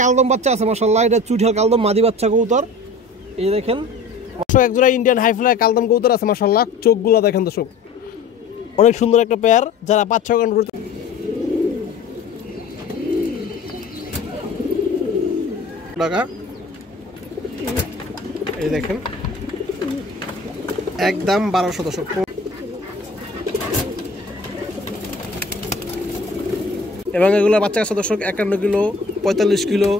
কালদম বাচ্চা আছে মাশাআল্লাহ, এটা চুইঠাল কালদম মাদি বাচ্চা কবুতর। এই দেখেন এক জোড়া ইন্ডিয়ান হাইফ্লাই কালদম কবুতর আছে মাশাআল্লাহ, চোখগুলো দেখেন দর্শক, অনেক সুন্দর একটা পেয়ার। যারা 5-6 ঘন্টা করতে টাকা, এই দেখেন একদম 1200 দর্শক। এবং এগুলো বাচ্চা আছে দর্শক 51 কিলো, 45 কিলো,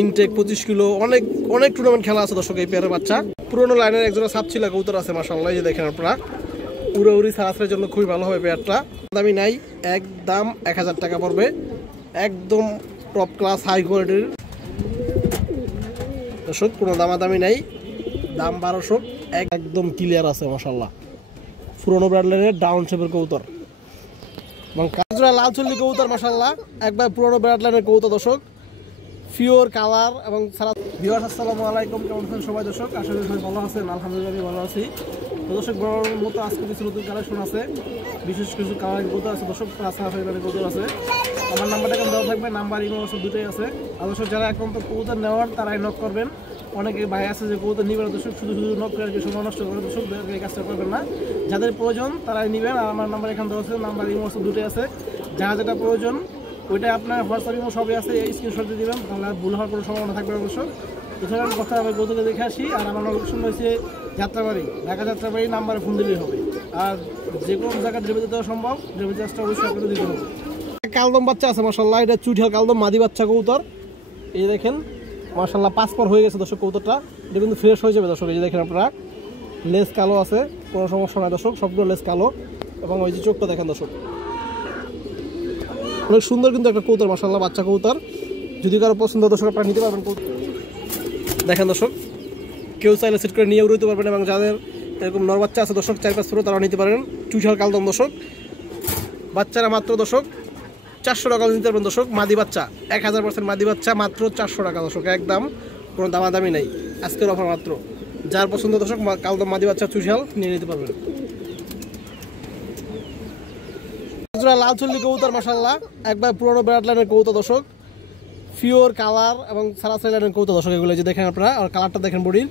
ইনটেক 25 কিলো, অনেক অনেক টুর্নামেন্ট খেলা আছে দর্শক। এই পেয়ারের বাচ্চা পুরোনো লাইনের একজোড়া সাপচিলা কবুতর আছে মাশাআল্লাহ, এই যে দেখেন আপনারা, উড়ি সারাসের জন্য খুবই ভালো হবে পেয়ারটা। দামি নাই, একদম 1000 টাকা পড়বে, একদম টপ ক্লাস হাই কোয়ালিটির দর্শক, কোনো দামাদামি নাই, দাম 1200, একদম ক্লিয়ার আছে মাশাআল্লাহ। পুরোনো ব্র্যান্ডের ডাউন শেপের কবুতর এবং কাজরা লাল চল্লি কবুতর মাশাআল্লাহ, একবার পুরোনো ব্র্যান্ডের কবুতর দর্শক, পিওর কালার এবং সারা। ভিউয়ার্স আসসালামু আলাইকুম, কেমন আছেন সবাই দর্শক? আশা করি সবাই ভালো আছেন, আলহামদুলিল্লাহ আমি ভালো আছি। তো দর্শক বরাবরের মতো আজকে কিছু নতুন কালেকশন আছে, বিশেষ কিছু কালারিং কবুতর আছে দর্শক, কবুতর আছে। আমার নাম্বারটা কেমন দেওয়া থাকবে, নাম্বার ইমো সব দুটোই আছে। আর দর্শক যারা এখন তো কবুতর নেওয়ার তারাই নক করবেন। অনেকে ভাই আছে যে কবুতর নিবেন দর্শক, শুধু শুধু নক করে সময় নষ্ট করে দর্শক, এই কাজটা করবেন না। যাদের প্রয়োজন তারাই নেবেন। আর আমার নাম্বার এখানে দেওয়া আছে, নাম্বার ইমো সব দুটোই আছে। যারা যেটা প্রয়োজন ওইটা আপনার হোয়াটসঅ্যাপ ইমো সবই আছে, স্ক্রিনশট দিয়ে দেবেন, তাহলে ভুল হওয়ার কোনো সম্ভাবনা থাকবে অবশ্যই। এছাড়া কথা আমি কবুতরকে দেখে আসি। আর আমার লোকেশন রয়েছে যাত্রাবাড়ি, ঢাকা যাত্রাবাড়ি, নাম্বারে ফোন দিলেই হবে। আর যে কোনো জায়গায় ডেলিভারি দেওয়া সম্ভব, ডেলিভারি চার্জটা অবশ্যই আপনাদের দিতে হবে। কালদম বাচ্চা আছে মাশাআল্লাহ, এটা চুইঠাল কালদম মাদি বাচ্চা কবুতর। এই দেখেন মাশাআল্লাহ, পাসপোর্ট হয়ে গেছে দর্শক কবুতরটা, এটা কিন্তু ফ্রেশ হয়ে যাবে দর্শক। এই যে দেখেন আপনারা, লেস কালো আছে, কোনো সমস্যা নাই দর্শক, সবগুলো লেস কালো। এবং ওই যে চোখটা দেখেন দর্শক, অনেক সুন্দর কিন্তু একটা কবুতর মাশাআল্লাহ, বাচ্চা কবুতর। যদি কারো পছন্দ দর্শক আপনারা নিতে পারবেন। দেখেন দর্শক, কেউ চাইলে সেট করে নিয়ে উড়তে পারবেন। এবং যাদের এরকম নর বাচ্চা আছে দর্শক 4-5 পুরো, তারা নিতে পারেন। চুইঠাল কালদম দর্শক, বাচ্চারা মাত্র দর্শক 400 টাকা নিতে পারবেন দর্শক। মাদি বাচ্চা 1000% মাদি বাচ্চা মাত্র 400 টাকা দর্শক, একদম কোনো দামাদামি নেই, আজকের অফার মাত্র। যার পছন্দ দর্শক কালদম মাদি বাচ্চা চুইঠাল নিয়ে নিতে পারবেন। লাল চল্লি কবুতর মাশাআল্লাহ, একবার পুরোনো ব্র্যান্ড লাইনের কবুতর দর্শক, পিওর কালার এবং সারাসারি লাইনের কবুতর দর্শক। এগুলো যে দেখেন আপনারা, আর কালারটা দেখেন বডির,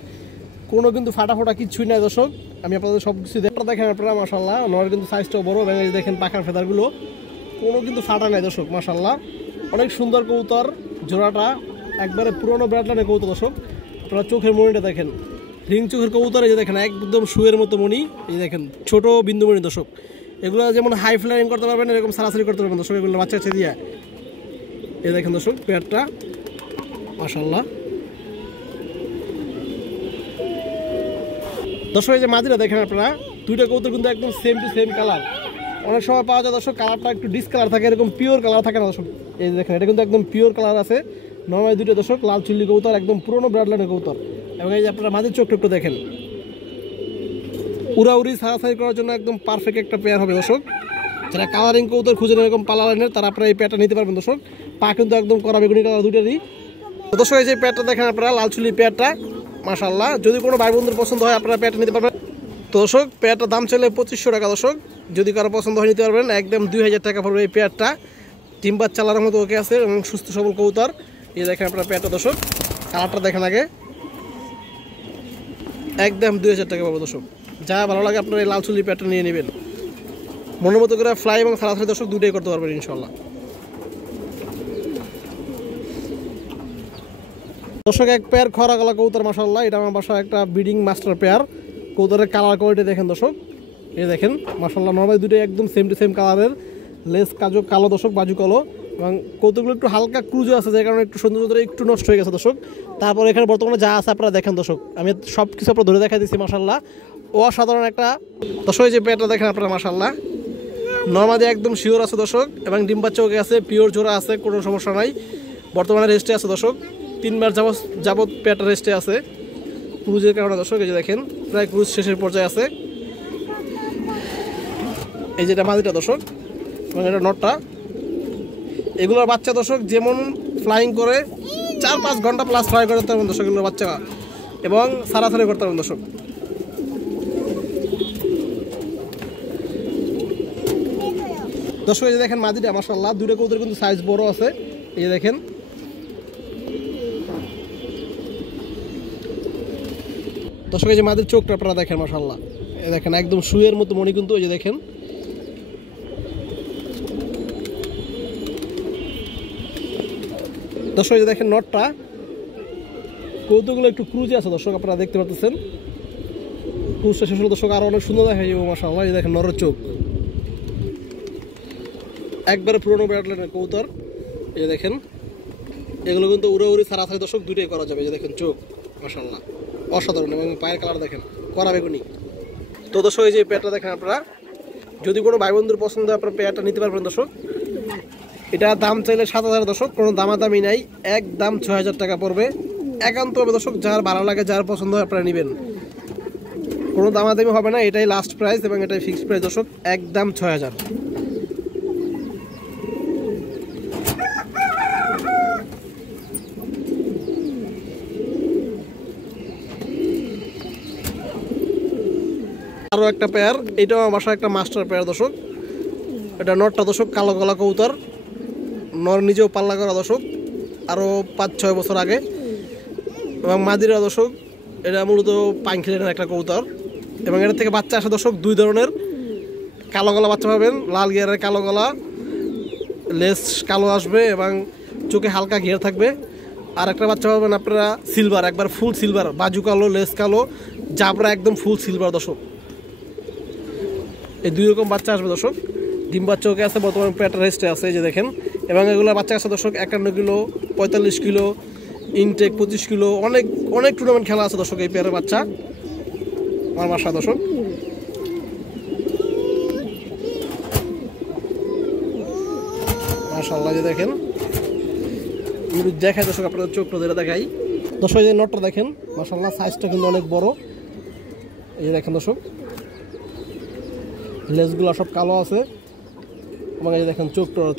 কোনো কিন্তু ফাটা ফোটা কিছুই নাই দর্শক। আমি আপনাদের সব কিছু দেখেন আপনারা মাশাআল্লাহ, নর কিন্তু সাইজটাও বড়। এবং দেখেন পাখার ফেদারগুলো কোনো কিন্তু ফাটা নাই দর্শক মাশাআল্লাহ, অনেক সুন্দর কবুতর। জোড়াটা একবারে পুরোনো ব্র্যান্ড লাইনের কবুতর দর্শক। আপনারা চোখের মণিটা দেখেন, রিং চোখের কবুতর। এই যে দেখেন একদম শুয়ের মতো মণি, এই দেখেন ছোট বিন্দুমণি দর্শক। এগুলো যেমন হাই ফ্লাইং করতে পারবেন, এরকম সারাসারি করতে পারবেন দর্শক, এগুলো বাচ্চা দিয়ে। এই দেখেন দর্শক পেয়ারটা মাশাআল্লাহ দর্শক। এই যে মাদিরা দেখেন আপনারা, দুইটা কবুতর কিন্তু একদম সেম টু সেম কালার। অনেক সময় পাওয়া যায় দর্শক কালারটা একটু ডিসকালার থাকে, এরকম পিওর কালার থাকে না দর্শক। এই যে দেখেন, এটা কিন্তু একদম পিওর কালার আছে। নর্মালি দুইটা দর্শক লাল চুল্লি কবুতর, একদম পুরোনো ব্রাড লাইনের কবুতর। এবং এই যে আপনারা মাদির চোখটা একটু দেখেন, উড়াউড়ি সারাসারি করার জন্য একদম পারফেক্ট একটা পেয়ার হবে দর্শক। যারা কালারিং কবুতর খুঁজেন এরকম পালা লাইনের, তারা আপনারা এই পেয়ারটা নিতে পারবেন দর্শক। পা কিন্তু একদম করা বেগুনি কালার দুইটারই দর্শক। এই যে পেয়ারটা দেখেন আপনারা, লাল চুল্লি পেয়ারটা মাশাআল্লাহ। যদি কোনো ভাই বন্ধুর পছন্দ হয় আপনারা পেয়ারটা নিতে পারবেন দর্শক। পেয়ারটার দাম চাইলে 2500 টাকা দর্শক, যদি কারো পছন্দ হয় নিতে পারবেন। একদম 2000 টাকা পড়বে এই পেয়ারটা। টিম্বার চালার মতো ওকে আছে এবং সুস্থ সবল কবুতর। এই দেখেন আপনারা পেয়ারটা দর্শক, কালারটা দেখেন আগে, একদম 2000 টাকা পাবো দর্শক। যা ভালো লাগে আপনারা এই লাল চুল্লি পেয়ারটা নিয়ে নেবেন। মনের মতো করে ফ্লাই এবং সারাসারি দর্শক দুটোই করতে পারবেন ইনশাল্লাহ দর্শক। এক পেয়ার খরা গলা কবুতর মাশাআল্লাহ, এটা আমার বাসায় একটা ব্রিডিং মাস্টার পেয়ার। কবুতরের কালার কোয়ালিটি দেখেন দর্শক, এই দেখেন মাশাআল্লাহ। নর্মালি দুটোই একদম সেম টু সেম কালারের, লেস কাজো কালো দর্শক, বাজু কালো। এবং কৌতুকগুলো একটু হালকা ক্রুজও আছে, যার কারণে একটু সৌন্দর্যটা একটু নষ্ট হয়ে গেছে দর্শক। তারপর এখানে বর্তমানে যা আছে আপনারা দেখেন দর্শক, আমি সব কিছু আপনারা ধরে দেখা দিচ্ছি মাশাআল্লাহ। অসাধারণ একটা দর্শক। এই যে পেয়ারটা দেখেন আপনারা মাশাআল্লাহ, নর্মালি একদম শিওর আছে দর্শক। এবং ডিম বাচ্চা ওকে আছে, পিওর জোড়া আছে, কোনো সমস্যা নাই। বর্তমানে রেস্টে আছে দর্শক, 3 মাস যাবত পেয়ারটা রেস্টে আছে ক্রুজের কারণে দর্শক। এই যে দেখেন প্রায় ক্রুজ শেষের পর্যায়ে আছে। এই যেটা মাদিটা দর্শক এবং এটা নটটা। এগুলোর বাচ্চা দর্শক যেমন ফ্লাইং করে 4-5 ঘন্টা প্লাস ফ্লাই করতে পারবেন দর্শক এগুলোর বাচ্চা, এবং সারাসারি করতে পারবেন দর্শক। দর্শক এই যে দেখেন মাদিটা মাশাআল্লাহ, দুটো কবুতর কিন্তু সাইজ বড় আছে। এই যে দেখেন দর্শক এই যে মাদির চোখটা আপনারা দেখেন মাশাআল্লাহ, এই দেখেন একদম শুয়ের মতো মনি কিন্তু, এই যে দেখেন। দর্শক এই যে দেখেন নটটা, কৌতুকগুলো একটু ক্রুজে আছে দর্শক, আপনারা দেখতে পাচ্ছেন। ক্রুজটা শেষ হলো দর্শক, আরো অনেক সুন্দর দেখা যাবে মাশাআল্লাহ। এই দেখেন নরের চোখ, একবারে পুরোনো ব্যাটলেনের কৌতর। এই যে দেখেন এগুলো কিন্তু উড়াউড়ি ছাড়াছাড়ি দর্শক দুইটাই করা যাবে। এই যে দেখেন চোখ মাশাআল্লাহ অসাধারণ, এবং পায়ের কালার দেখেন করা বেগুনি। তো দর্শক এই যে পেয়ারটা দেখেন আপনারা, যদি কোনো ভাই বন্ধুর পছন্দ হয় আপনারা পেয়ারটা নিতে পারবেন দর্শক। এটা দাম চাইলে 7,000 দর্শক, কোনো দামাদামি নাই, একদম 6,000 টাকা পড়বে। একান্ত হবে দর্শক, যার ভালো লাগে যার পছন্দ হয় আপনারা নেবেন, কোনো দামাদামি হবে না, এটাই লাস্ট প্রাইস এবং এটাই ফিক্সড প্রাইস দর্শক, একদম 6,000। আরও একটা পেয়ার, এটাও আমার বাসায় একটা মাস্টার পেয়ার দর্শক। এটা নটটা দর্শক কালো গলা কবুতর, নর নিজেও পাল্লা করা দর্শক আরও 5-6 বছর আগে। এবং মাদিরা দর্শক এটা মূলত পাইনখিলের একটা কবুতর, এবং এটার থেকে বাচ্চা আসে দর্শক দুই ধরনের। কালো গলা বাচ্চা পাবেন, লাল গিয়ারের কালো গলা, লেস কালো আসবে এবং চোখে হালকা ঘিয়ার থাকবে। আর একটা বাচ্চা পাবেন আপনারা সিলভার, একবার ফুল সিলভার, বাজু কালো, লেস কালো, জাবরা একদম ফুল সিলভার দর্শক। এই দুই রকম বাচ্চা আসবে দর্শক। ডিম বাচ্চা ওকে আছে, বর্তমানে পেট রেস্টে আছে, এই যে দেখেন। এবং এগুলো বাচ্চা আছে দর্শক 51 কিলো, 45 কিলো, ইনটেক 25 কিলো, অনেক অনেক টুর্নামেন্ট খেলা আছে দর্শক এই পেয়ারের বাচ্চা আমার বাসা দর্শক। মাশাআল্লাহ যে দেখেন, দেখাই দর্শক আপনাদের চোখটা ধরে দেখাই দর্শক। এই নটটা দেখেন মাশাআল্লাহ, সাইজটা কিন্তু অনেক বড়। এই যে দেখেন দর্শক, লেজগুলো সব কালো আছে, এবং এই যে দেখেন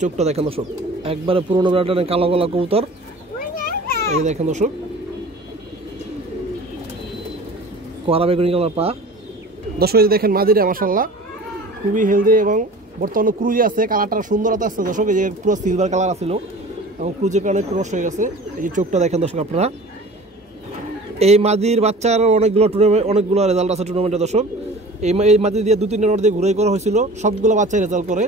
চোখটা দেখেন দর্শক, একবারে পুরোনো ব্যাটারের কালো গলা কবুতর। এই যে দেখেন দর্শক, কড়া বেগুনি কালার পা দর্শক। এই যে দেখেন মাদিরা মাশাআল্লাহ খুবই হেলদি, এবং বর্তমানে ক্রুজে আছে, কালারটা সুন্দরতা আছে দর্শক। এই যে পুরো সিলভার কালার আছিল, এবং ক্রুজের কারণে একটু নষ্ট হয়ে গেছে। এই যে চোখটা দেখেন দর্শক আপনারা। এই মাদির বাচ্চার অনেকগুলো রেজাল্ট আছে টুর্নামেন্টে দর্শক। এই মাদি দিয়ে 2-3 নট দিয়ে ঘুরাই করা হয়েছিল, সবগুলো বাচ্চাই রেজাল্ট করে।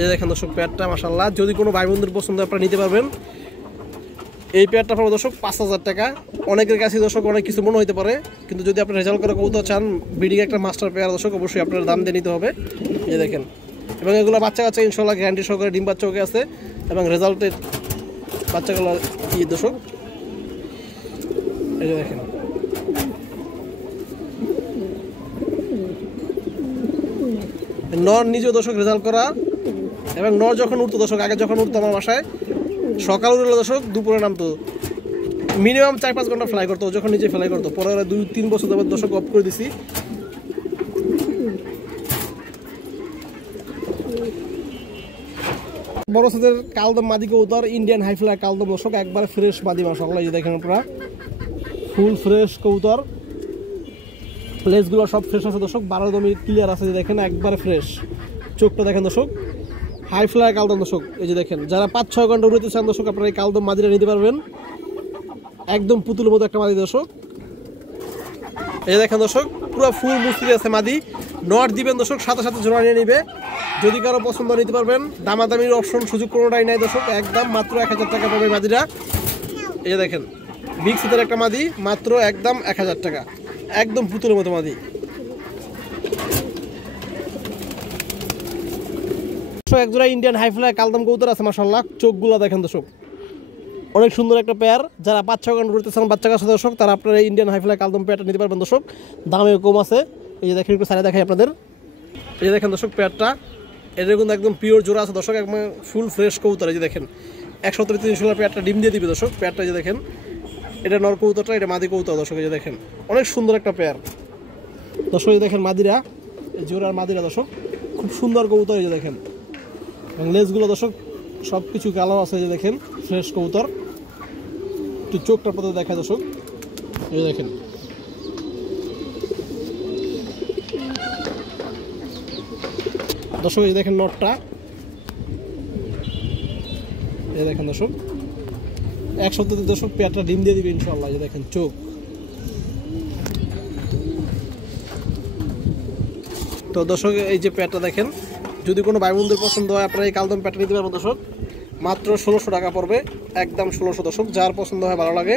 এই দেখেন দর্শক পেয়ারটা মাশাআল্লাহ, যদি কোনো ভাই বন্ধুর পছন্দ আপনারা নিতে পারবেন। এই পেয়ারটা পাবো দর্শক 5,000 টাকা। অনেকের কাছে দর্শক অনেক কিছু মনে হতে পারে, কিন্তু যদি আপনি রেজাল্ট করে কবুতর চান, বিডিং একটা মাস্টার পেয়ার দর্শক, অবশ্যই আপনার দাম দিয়ে নিতে হবে। এই দেখেন, এবং এগুলো বাচ্চা ইনশাল্লাহ গ্যারান্টি সহকারে ডিম বাচ্চা ওকে আছে, এবং রেজাল্টের বাচ্চাগুলো দর্শক। এই যে দেখেন, নর নিজেও দর্শক রেজাল্ট করা, এবং নর যখন উঠতো দর্শক, আগে যখন উঠতো আমার বাসায়, সকাল উঠলে দর্শক দুপুরে নামতো, মিনিমাম 4-5 ঘন্টা ফ্লাই করতো, যখন নিজে ফ্লাই করতো। পরে 2-3 বছর যাবত দর্শক অফ করে দিছি। বড় সাইজের কালদম মাদি কবুতর, ইন্ডিয়ান হাইফ্লাই কালদম দর্শক, একবার ফ্রেশ মাদি মাশাআল্লাহ। এই যে দেখেন আপনারা, ফুল ফ্রেশ কবুতর, লেজগুলো সব ফ্রেশ আছে দর্শক, 12 দমি ক্লিয়ার আছে, যে দেখেন একবারে ফ্রেশ। চোখটা দেখেন দর্শক, হাই ফ্লাই কালদম দর্শক। এই যে দেখেন, যারা 5-6 ঘন্টা উড়তে চান দর্শক, আপনারা এই কালদম মাদিটা নিতে পারবেন, একদম পুতুলের মতো একটা মাদি দর্শক। এই দেখেন দর্শক, পুরো ফুল মুস্তি আছে মাদি। নট দিবেন দর্শক, সাথে সাথে জোড়া নিয়ে নিবে। যদি কারো পছন্দ নিতে পারবেন, দামাদামির অপশন সুযোগ কোনোটাই নাই দর্শক, একদম মাত্র 1,000 টাকা পাবে মাদিরা। এই যে দেখেন, বিগ সিটের একটা মাদি, মাত্র একদম 1,000 টাকা, একদম পুতুলের মতো মাদি। একজোড়া ইন্ডিয়ান হাইফ্লাই কালদম কবুতর আছে মাশাআল্লাহ, চোখগুলো দেখেন দর্শক, অনেক সুন্দর একটা পেয়ার। যারা 5-6 ঘন্টা উড়তে চান বাচ্চা কাছে দর্শক, তারা আপনারা ইন্ডিয়ান হাইফ্লাই কালদম পেয়ারটা নিতে পারবেন দর্শক, দামেও কম আছে। এই যে দেখেন, একটু সাইডে দেখাই আপনাদের। এই যে দেখেন দর্শক পেয়ারটা, এটা কিন্তু একদম পিওর জোড়া আছে দর্শক, একদম ফুল ফ্রেশ কবুতর। এই যে দেখেন, 170-300 পেয়ারটা ডিম দিয়ে দিবে দর্শক। পেয়ারটা যে দেখেন, এটা নর কবুতরটা, এটা মাদি কবুতর দর্শক। এই যে দেখেন, অনেক সুন্দর একটা পেয়ার দর্শক। এই দেখেন মাদিরা, এই জোড়ার মাদিরা দর্শক, খুব সুন্দর কবুতর। এই যে দেখেন, এবং লেজগুলো দর্শক সব কিছু কালো আছে। এই যে দেখেন, ফ্রেশ কবুতর। একটু চোখটা পথে দেখায় দর্শক, এই যে দেখেন। দর্শক এই দেখেন নটটা, এই দেখেন দর্শক, এক সপ্তাহে দর্শক পেয়ারটা ডিম দিয়ে দিবে ইনশাআল্লাহ। এই দেখেন চোখ। তো দর্শক এই যে পেয়ারটা দেখেন, যদি কোনো ভাই বন্ধুর পছন্দ হয় আপনারা এই কালদম পেয়ারটা নিতে পারবেন দর্শক, মাত্র 1600 টাকা পড়বে, একদম 1600 দর্শক। যার পছন্দ হয় ভালো লাগে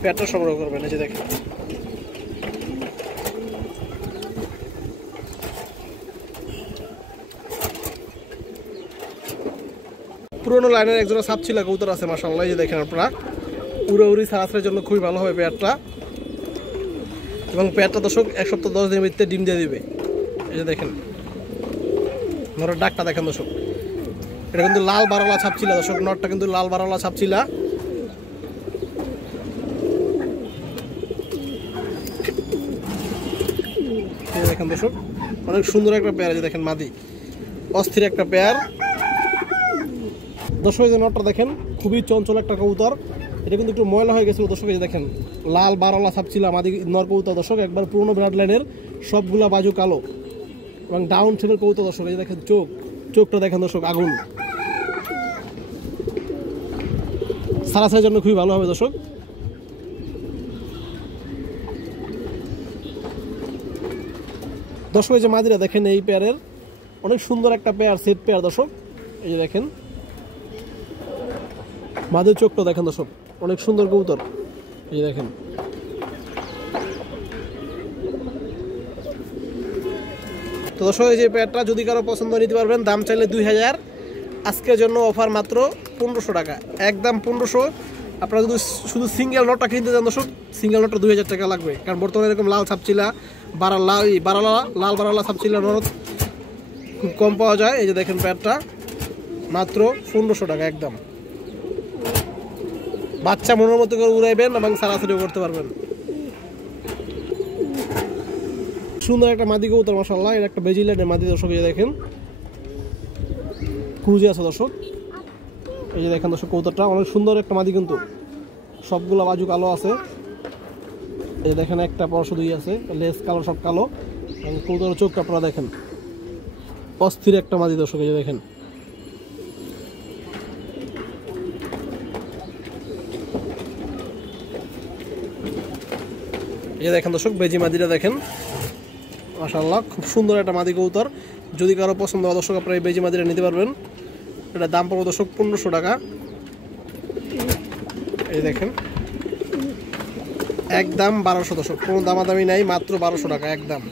পেয়ারটা সংগ্রহ করবেন। এই যে দেখেন পুরোনো লাইনের একজোড়া সাপচিলা কবুতর আছে মাশাআল্লাহ। এই যে দেখেন আপনারা, উড়াউড়ি ছাড়াছাড়ের জন্য খুবই ভালো হবে পেয়ারটা, এবং পেয়ারটা দর্শক এক সপ্তাহ 10 দিনের ভিতরে ডিম দিয়ে দিবে। এই যে দেখেন নরের ডাকটা দেখেন দর্শক, এটা কিন্তু লাল বারোলা ছাপচিলা দর্শক, নটটা কিন্তু লাল বারোলা ছাপচিলা। দেখেন দর্শক অনেক সুন্দর একটা পেয়ার। যে দেখেন মাদি অস্থির একটা পেয়ার দর্শক। যে নটটা দেখেন খুবই চঞ্চল একটা কবুতর, এটা কিন্তু একটু ময়লা হয়ে গেছিল দর্শক। এই যে দেখেন লাল বারোলা ছাপচিলা মাদি নর কবুতর দর্শক, একবার পুরোনো ব্লাড লাইনের, সবগুলা বাজু কালো এবং ডাউন শেপের কবুতর দর্শক। এই যে দেখেন চোখটা দেখেন দর্শক, আগুন। সারাসারের জন্য খুবই ভালো হবে দর্শক। দর্শক এই যে মাদিরা দেখেন, এই পেয়ারের অনেক সুন্দর একটা পেয়ার, সেট পেয়ার দর্শক। এই যে দেখেন মাদির চোখটা দেখেন দর্শক, অনেক সুন্দর কবুতর। এই যে দেখেন তো দর্শক এই যে পেয়ারটা যদি কারো পছন্দ নিতে পারবেন, দাম চাইলে 2000, আজকের জন্য অফার মাত্র 1500 টাকা, একদম 1500। আপনারা যদি শুধু সিঙ্গেল নটটা কিনতে চান দর্শক, সিঙ্গেল নটটা 2000 টাকা লাগবে, কারণ বর্তমানে এরকম লাল ছাপচিলা লাল বারালা ছাপচিলা নট খুব কম পাওয়া যায়। এই যে দেখেন পেয়ারটা মাত্র 1500 টাকা একদম। বাচ্চা মনের মতো করে উড়াইবেন এবং সারাসারিও করতে পারবেন। সুন্দর একটা মাদি কবুতর মাশাআল্লাহ, এর একটা বেজিলাইনের মাদি দর্শক। এই যে দেখেন ক্রুজে আছে দর্শক। এই যে দেখেন দর্শক কবুতরটা অনেক সুন্দর একটা মাদি, কিন্তু সবগুলো বাজু কালো আছে। এই যে দেখেন একটা পর শুধুই আছে, লেস কালো, সব কালো, এবং কবুতরের চোখটা আপনারা দেখেন অস্থির একটা মাদি দর্শক। এই যে দেখেন এই যে দেখেন দর্শক বেজি মাদিটা দেখেন মাশাআল্লাহ, খুব সুন্দর একটা মাদি কবুতর। যদি কারো পছন্দ হয় দর্শক আপনারা এই বেজি মাদিটা নিতে পারবেন। এটা দাম পড়বে দর্শক 1500 টাকা। এই দেখেন একদম 1200 দর্শক, কোনো দামাদামি নাই, মাত্র 1200 টাকা একদম।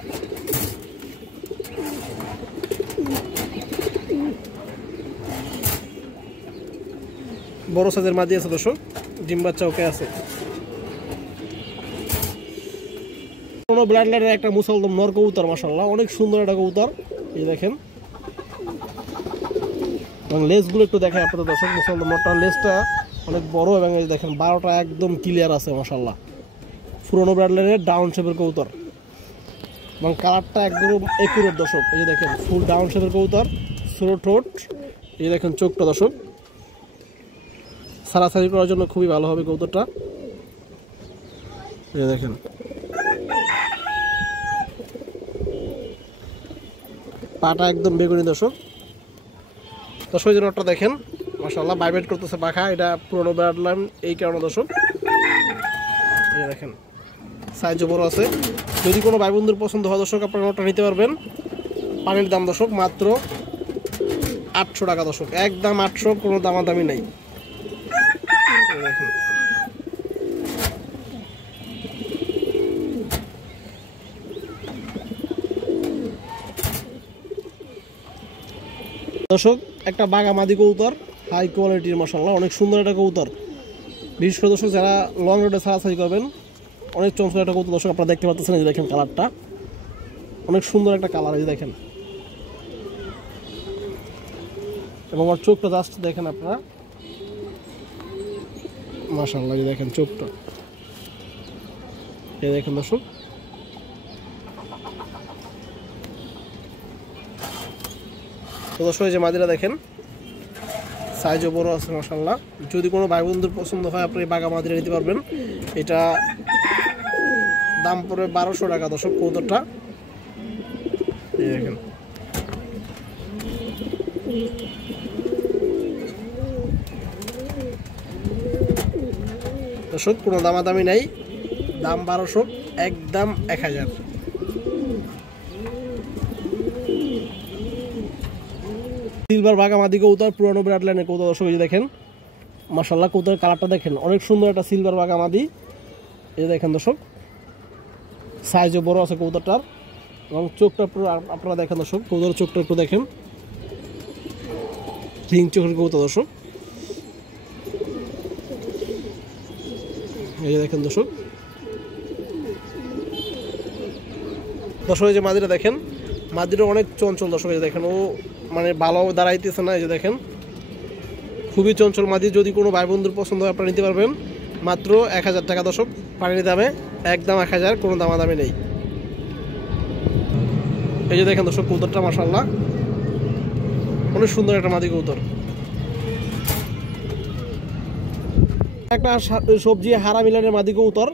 বড় সাইজের মাদি আছে দর্শক, ডিম বাচ্চা ওকে আছে। কোনো ব্লাড লাইনের একটা মুসলদম নর কবুতর মাশাআল্লাহ, অনেক সুন্দর একটা কবুতর। এই দেখেন এবং লেজগুলো একটু দেখায় আপনাদের দর্শক। মুসলদম নরটার লেজটা অনেক বড়, এবং এই দেখেন 12টা একদম ক্লিয়ার আছে মাশাআল্লাহ। পুরোনো ব্লাড লাইনের ডাউন শেপের কবুতর, এবং কালারটা একদম একুরেট দর্শক। এই যে দেখেন ফুল ডাউন শেপের কবুতর, ছোট ঠোঁট। এই দেখেন চোখটা দর্শক, সারাসারি করার জন্য খুবই ভালো হবে কবুতরটা। এই দেখেন পাটা একদম বেগুনি দর্শক। দর্শক যে নটটা দেখেন মাশাআল্লাহ, ভাইব্রেট করতেছে পাখা, এটা পুরোনো ব্লাড লাইন এই কারণে দর্শক। এই দেখেন সাইজও বড় আছে। যদি কোনো ভাই বন্ধুর পছন্দ হয় দর্শক আপনারা নটটা নিতে পারবেন। পানির দাম দর্শক মাত্র 800 টাকা দর্শক, একদম 800, কোনো দামাদামি নেই। দর্শক একটা বাঘা মাদি কবুতর, হাই কোয়ালিটির মাশাআল্লাহ, অনেক সুন্দর একটা কবুতর। বিশেষ করে দর্শক যারা লং রোডে সারাসারি করবেন, অনেক চঞ্চল একটা কবুতর দর্শক। আপনারা দেখতে পাচ্ছেন, এই দেখেন কালারটা অনেক সুন্দর একটা কালার। এই দেখেন এবং আমার চোখটা জাস্ট দেখেন আপনারা মাশাআল্লাহ। এই দেখেন চোখটা, এই দেখেন দর্শক। তো দর্শক এই যে মাদিরা দেখেন সাইজও বড় আছে মাশাআল্লাহ। যদি কোনো ভাই বন্ধুর পছন্দ হয় আপনি বাঘা মাদিরা নিতে পারবেন। এটা দাম পড়বে 1200 টাকা দর্শক কবুতরটা। এই দেখেন দর্শক, কোনো দামাদামি নাই, দাম 1200, একদম 1000। সিলভার বাঘা মাদি কবুতর, পুরানো ব্রাড লাইনের কবুতর দর্শক। এই যে দেখেন মাশাআল্লাহ, কবুতরের কালারটা দেখেন, অনেক সুন্দর একটা সিলভার বাঘা মাদি। এই দেখেন দর্শক, সাইজও বড় আছে কবুতরটার, এবং চোখটা পুরো আপনারা দেখেন দর্শক, কবুতরের চোখটা একটু দেখেন, রিং চোখের কবুতর দর্শক। এই যে দেখেন দর্শক, এই যে মাদিটা দেখেন, মাদিটা অনেক চঞ্চল দর্শক। এই যে দেখেন, ও মানে ভালো দাঁড়াইতেছে না। এই যে দেখেন, খুবই চঞ্চল মাদি। যদি কোনো ভাই বন্ধুর পছন্দ হয় আপনারা নিতে পারবেন মাত্র 1000 টাকা দর্শক, পানির দামে, একদম 1000, কোনো দামাদামি নেই। এই যে দেখেন দর্শক, কবুতরটা মাশাআল্লাহ অনেক সুন্দর একটা মাদি কবুতর। একটা সবজি হারা মিলানের মাদি কবুতর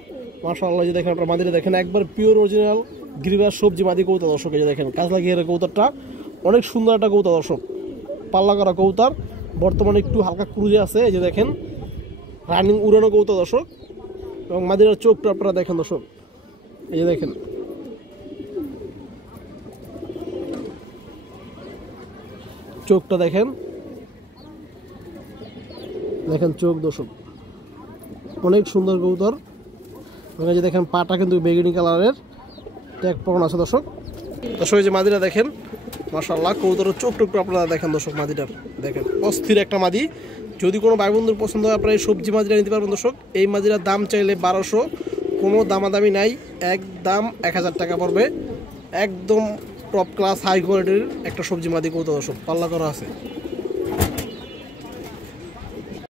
মাশাআল্লাহ। যে দেখেন আপনার মাদিটা দেখেন, একবার পিওর অরিজিনাল গ্রিবাস সবজি মাদি কবুতর দর্শক। এই যে দেখেন, কাজলা গিয়ারের কবুতরটা অনেক সুন্দর একটা কবুতর দর্শক, পাল্লা করা কবুতর, বর্তমানে একটু হালকা ক্রুজে আছে। এই যে দেখেন, রানিং উড়ানো কবুতর দর্শক, এবং মাদিরার চোখটা আপনারা দেখেন দর্শক। এই যে দেখেন, চোখটা দেখেন, দেখেন চোখ দর্শক, অনেক সুন্দর কবুতর। এবং এই যে দেখেন, পাটা কিন্তু বেগুনি কালারের, ট্যাগ পরানো আছে দর্শক। দর্শক এই যে মাদিরা দেখেন মাশাআল্লাহ, কবুতরের চোখ টুকটা আপনারা দেখেন দর্শক, মাদিটার দেখেন অস্থির একটা মাদি। যদি কোনো ভাই বন্ধুর পছন্দ হয় আপনারা এই সবজি মাদিরা নিতে পারবেন দর্শক। এই মাদিরার দাম চাইলে 1200, কোনো দামাদামি নাই, একদম 1000 টাকা পড়বে। একদম টপ ক্লাস হাই কোয়ালিটির একটা সবজি মাদি কবুতর দর্শক, পাল্লা করা আছে।